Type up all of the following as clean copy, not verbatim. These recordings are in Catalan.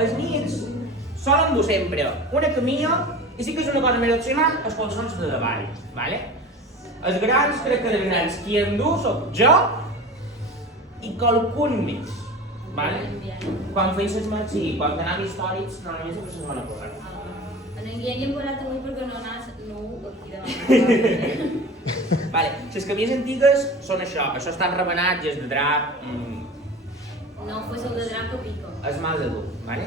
els nits solen dur sempre una camilla i sí que és una cosa més opcional, els calçons de davall, ¿vale? Els grans, crec que els grans qui en du soc jo i qualcun més, ¿vale? Quan feia les mans, sí, quan anava històrics, normalment sempre se'ns van a córrer. En Guillem hi hem posat avui perquè no aquí davant. Vale, les camilles antigues són això estan remenats i és de drap, No fos el de drap que pica. és mal de dur, ¿vale?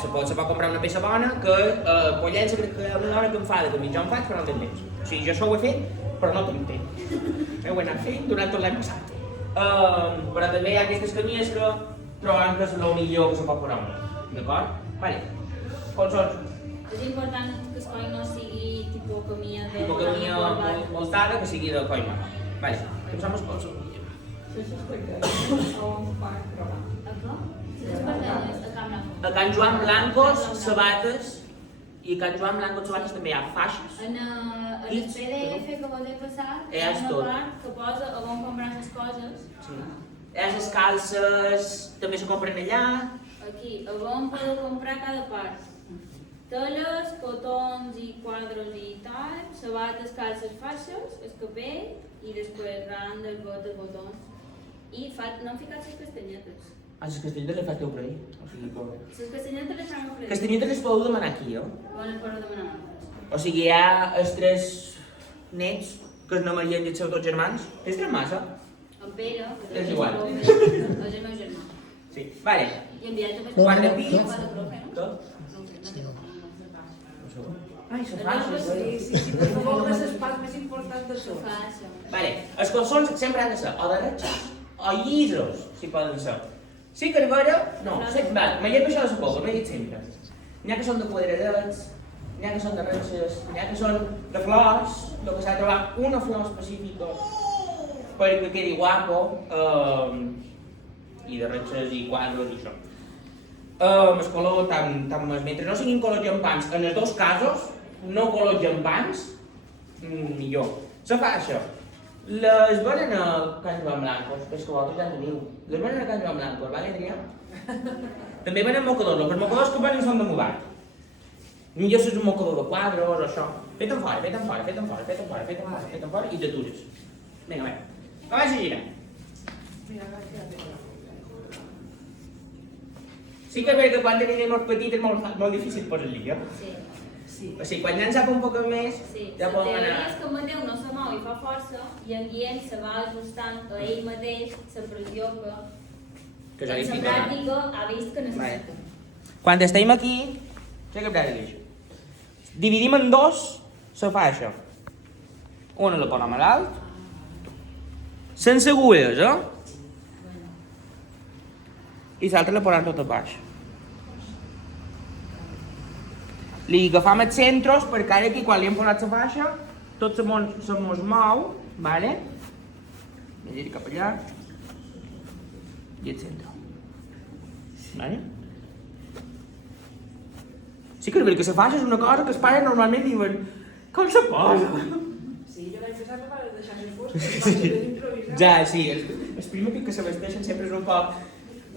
Se pot comprar una peça bona que Pollença crec que hi ha una dona que em fa de camí, jo en faig però no tinc temps. O sigui, jo això ho he fet però no tinc temps. Ho he anat fent durant tot l'any passat. Però també hi ha aquestes camilles que trobem que és el millor que se pot posar una, d'acord? Vale, com són? És important que el coll no sigui tipus camilla de... Tipo camilla voltada que sigui de coll marró. Vale, pensem els pots. A Can Joan Blancos, sabates, i a Can Joan Blancos, sabates també hi ha faixes. En el PDF que vos he passat, hi ha una part que posa on comprar les coses. Sí. Les calces també se compren allà. Aquí, on podeu comprar cada part. Teles, cotons i quadros i tal, sabates, calces, faixes, escapell i després randes, botes, botons. I no hem ficat les castanyetes. Les castanyetes les faig per ahir. O sigui, Les castanyetes les fem a freir. castanyetes les podeu demanar aquí, On les podeu demanar altres? O sigui, hi ha els tres nets que es nomenarien i els seus dos germans. És gran massa? En Pere, que És igual. és el meu germà. Sí. Vale. I en Biel també Quart de pis. no? Ai, se faixes. Sí, per favor, que és el pas més important de tot. Faixa. Vale, els calçons sempre han de ser o de ratxes o llisos, si poden ser. Sí que veure, no, vale, m'he dit això de la poca, m'he dit sempre. N'hi ha que són de quadradets, n'hi ha que són de ratxes, n'hi ha que són de flors, el que s'ha de trobar una flor específica perquè quedi guapo, i de ratxes i quadros i això. El color, mentre no siguin colors llampants, en els dos casos, no colors llampants, millor. Se fa això. Les venen a Can Joan Blancos, és que vosaltres ja en teniu. Les venen a Can Joan Blancos, vale, Adrià? També venen mocadors, els mocadors que venen són de mudat. Millor si és un mocador de quadros o això. Fet-en fora, fet-en fora, fet-en fora, fet-en fora, fet-en fora, fet-en fora i t'atures. Vinga, que vagi girant. Sí que és veritat que quan tenim els petits és molt difícil posar-li, Sí. Sí. O sigui, quan ja en sap un poc més, Sí, ja la podem teoria anar... és que el Mateu no se mou i fa força i en Guillem se va ajustant a ell mateix la pressió que ja en la pràctica ha vist que necessita. Quan estem aquí, sé que pràctica això. Dividim en dos, se fa això. Una la posem a dalt, sense agulles, i l'altra la posem tot a baix. Li agafam els centres perquè ara aquí quan li hem posat la faixa tot se mos mou, vale? Me giri cap allà i el centre. Vale? Sí que és veritat que la faixa és una cosa que els pares normalment diuen com se posa? Sí, jo l'any passat me vaig deixar més fosc, d'improvisar. Ja, sí, els primers que se vesteixen sempre és un poc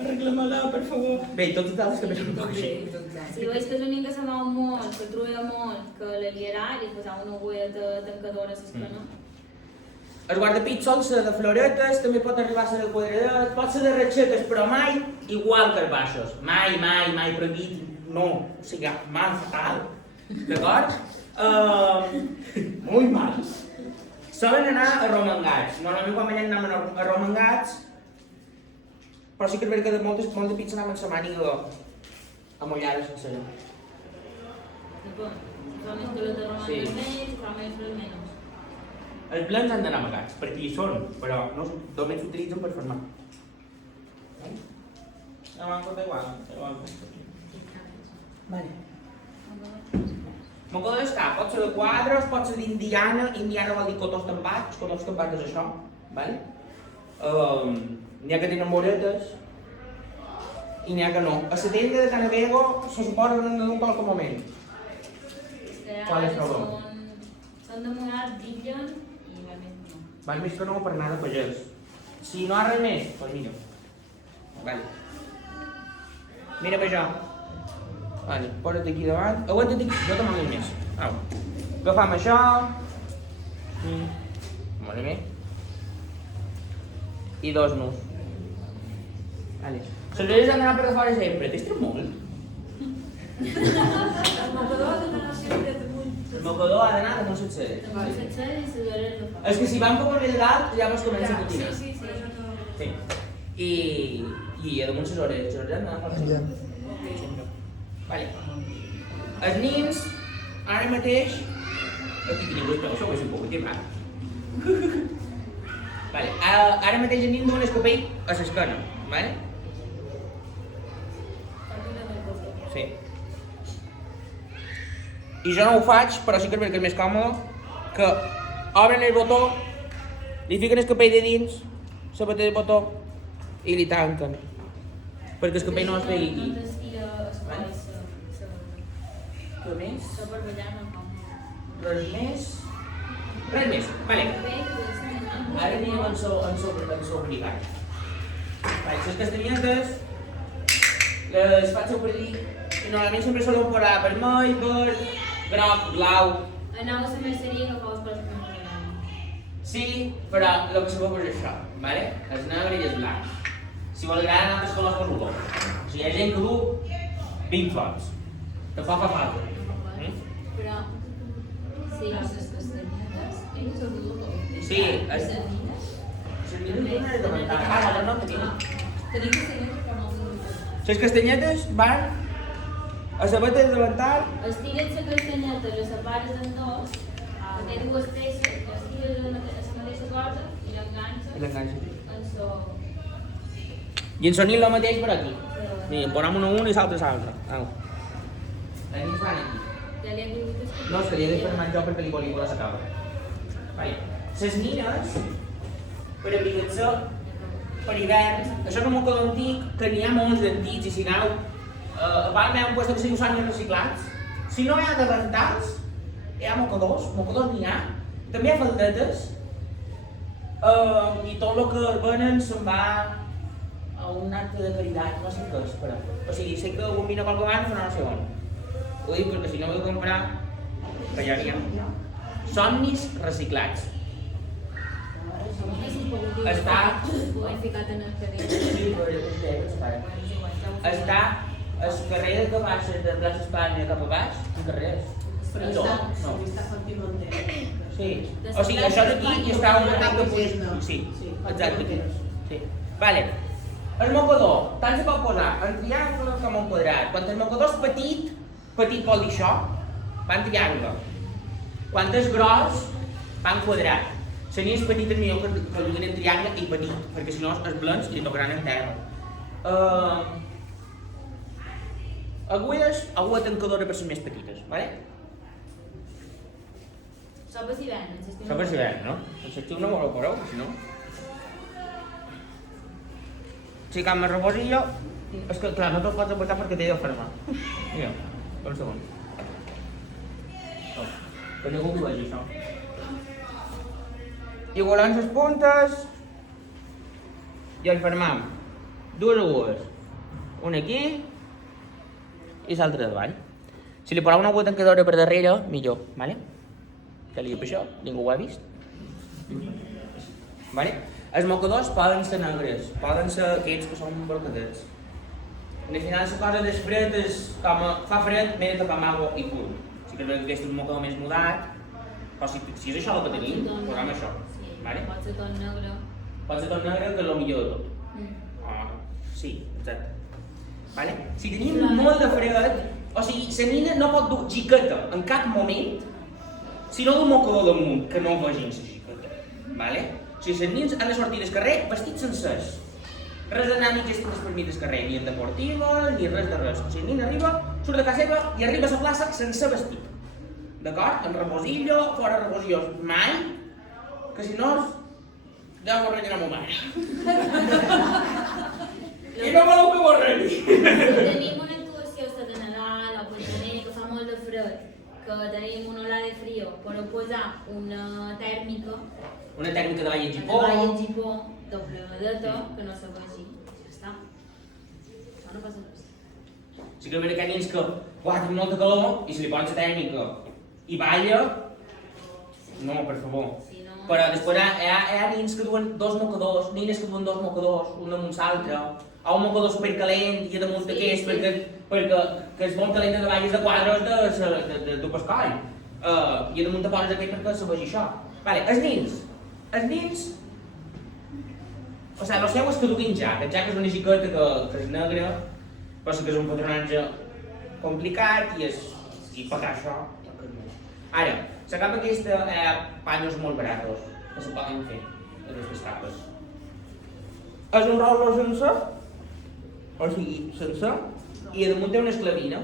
arregla-me-la, per favor. Bé, i tots els altres també són un poc així. Si veus que és l'únic que se mou molt, que trulla molt, que la liarà i posar una agulleta tancadora a l'escana. Els guardapits són ser de floretes, també pot arribar a ser de quadradet, pot ser de ratxetes, però mai igual que els baixos. Mai, mai, mai prohibit, no. O sigui, mal, fatal. D'acord? Molt mal. Solen anar arromangats. Normalment quan veiem anem arromangats, però sí que és veritat que molts de pits anaven amb la màniga amollada sencera. Depèn. Si fa més que les de romans més, si fa més les menys. Els blancs han d'anar amagats, perquè hi són, però no, només s'utilitzen per formar. No m'han comptat igual. Vale. Mocador d'escap, pot ser de quadres, pot ser d'indiana, indiana vol dir cotó estampat, cotó estampat és això, vale? N'hi ha que tenen moretes i n'hi ha que no. A la tenda de Canavego se suposa que no han de dur en qualsevol moment. Qual és el nom? Són de Morat, Dillen i res més no. Val més que no per anar de pagès. Si no ha res més, doncs millor. Vale. Mira per això. Vale, posa't aquí davant. Aguanta't aquí, jo tomo més. Au. Agafam això. Molt bé. I 2 nus. Vale. Les orelles han d'anar per fora sempre. T'estàs molt? El mocador ha d'anar sempre damunt. El mocador ha d'anar damunt les orelles. Les setxes i les orelles no fa. És que si van com a nivell d'alt, llavors comença a patinar. Sí, per això no... Sí. I a damunt les orelles han d'anar fora sempre. Vale. Els nins, ara mateix... Aquí teniu els peus, això ho he pogut dir, va. Vale. Ara mateix el nin duen el capell a l'esquena, vale? Sí. I jo no ho faig, però sí que és més còmode, que obren el botó, li fiquen el capell de dins, la bata del botó, i li tanquen. Perquè el capell no es vegi aquí. No t'estira espai Què més? la barballana no com. Res més? Res més, vale. Ara anem en l'obligat. Vale, les castanyetes les faig per dir i normalment sempre solen posar vermell, verd, groc, blau. Anava a la merceria que fos per que m'agrada. Sí, però el que se fa és això, vale? El negre i el blanc. Si vol agraden altres colors, poso-ho. Si hi ha gent que du 20 fonts. Tampoc fa falta. Però... Sí, les castanyetes, elles ho duen. Sí, les castanyetes de mental. Ah, no tenim. Tenim castanyetes però no els duen. Les castanyetes van a la bata de davantal. Estires la castanyeta, la separes en dos, que té dues peces, estires a la mateixa cosa i l'enganxes en so... I en sonil el mateix per aquí. Mira, en posem una i l'altra l'altra. Au. Els nins van aquí. Ja li hem dit que... No, és que li he de fer jo perquè li volia posar la cabra. Vale. Les nines, per abrigar-se per hivern, això és un mocador antic, que n'hi ha molts d'antics, i si aneu, a part m'he puesto que s'hi usen reciclats. Si no hi ha davantals, hi ha mocadors n'hi ha, també hi ha faldetes, i tot el que es venen se'n va a un acte de caritat, no sé què és, però... O sigui, sé que algun vino qualque abans, però no sé on. Ho dic perquè si no ho he de comprar, que ja n'hi ha. Somnis reciclats. Està... Ho he ficat en el cadell. Sí, però està al carrer que baixes de plaça Espanya cap a baix, un carrer és. No, no. Sí. O sigui, això d'aquí hi està un atac de policia. Sí, exacte. Aquí. Sí. Vale. El mocador, tant se pot posar en triangle com en quadrat. Quan el mocador és petit, petit vol dir això, va en triangle. Quan és gros, va en quadrat. Si n'hi és petit, és millor que el juguen en triangle i petit, perquè si no és blancs i li tocaran en terra. Agulles, agulla tancadora per ser més petites, vale? Sopes d'hivern, en l'estiu. Sopes d'hivern, no? En l'estiu no m'ho veureu, si no... Si cal més rebosillo, és que clar, no te'l pots aportar perquè t'he de fermar. Mira, un segon. Que ningú ho vegi, això. Igualant les puntes i el fermam. Dues agulles. Una aquí i l'altra davant. Si li poseu una agulla tancadora per darrere, millor, vale? Ja li dic això, ningú ho ha vist. Vale? Els mocadors poden ser negres, poden ser aquests que són brocadets. Al final la cosa del fred és com fa fred, m'he de tapar amb aigua i cul. Si que aquest és un mocador més mudat, però si és això el que tenim, posem això. Vale? Pot ser tot negre. Pot ser tot negre, que és el millor de tot. Sí, exacte. Vale? Si tenim molt de fred, o sigui, la nina no pot dur xiqueta en cap moment, si no du mocador damunt, que no ho vegin la xiqueta. Vale? O sigui, els nins han de sortir del carrer vestits sencers. Res d'anar ni gestos per mi del carrer, ni en deportiva, ni res de res. O sigui, el nin arriba, surt de casa seva i arriba a la plaça sense vestit. D'acord? En rebosillo, fora rebosillo, mai, que si no, ja ho arreglarà ma mare. I no voleu que ho arregli. Tenim una actuació de Nadal o per gener que fa molt de fred, que tenim una ola de frío, però posar una tèrmica, Una tècnica de ball en de gipó. ball en gipó, doble vedeta, que no se vegi. Ja està. Això no passa res. Sí que hi ha nens que tinc molta calor i se li posa la tèrmica i balla, no, per favor. Si no... Però després hi ha nens que duen dos mocadors, nines que duen dos mocadors, un damunt l'altre, o un mocador supercalent i damunt d'aquest, perquè que és molt calent de valles de quadres de pescoll. I damunt te poses aquest perquè se vegi això. Vale, els nins... O sigui, el seu és que duguin jack. El jack és una xiqueta que és negra, però sí que és un patronatge complicat i pagar això. Ara, la capa aquesta hi ha paños molt baratos que se poden fer, aquestes capes. És un roure sencer, o sigui, sencer, i a damunt té una esclavina.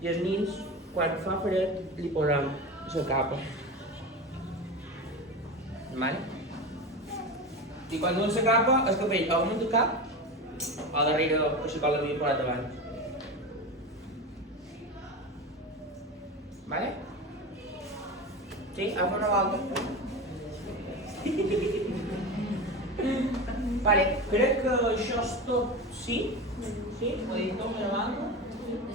I els nins, quan fa fred, li posem la capa. Vale? I quan duen la capa, el capell o damunt del cap, o darrere, així com l'havia posat abans. Vale? Sí, a fer una volta. Vale, crec que això és tot. Sí? Sí? Ho he dit tot, una banda?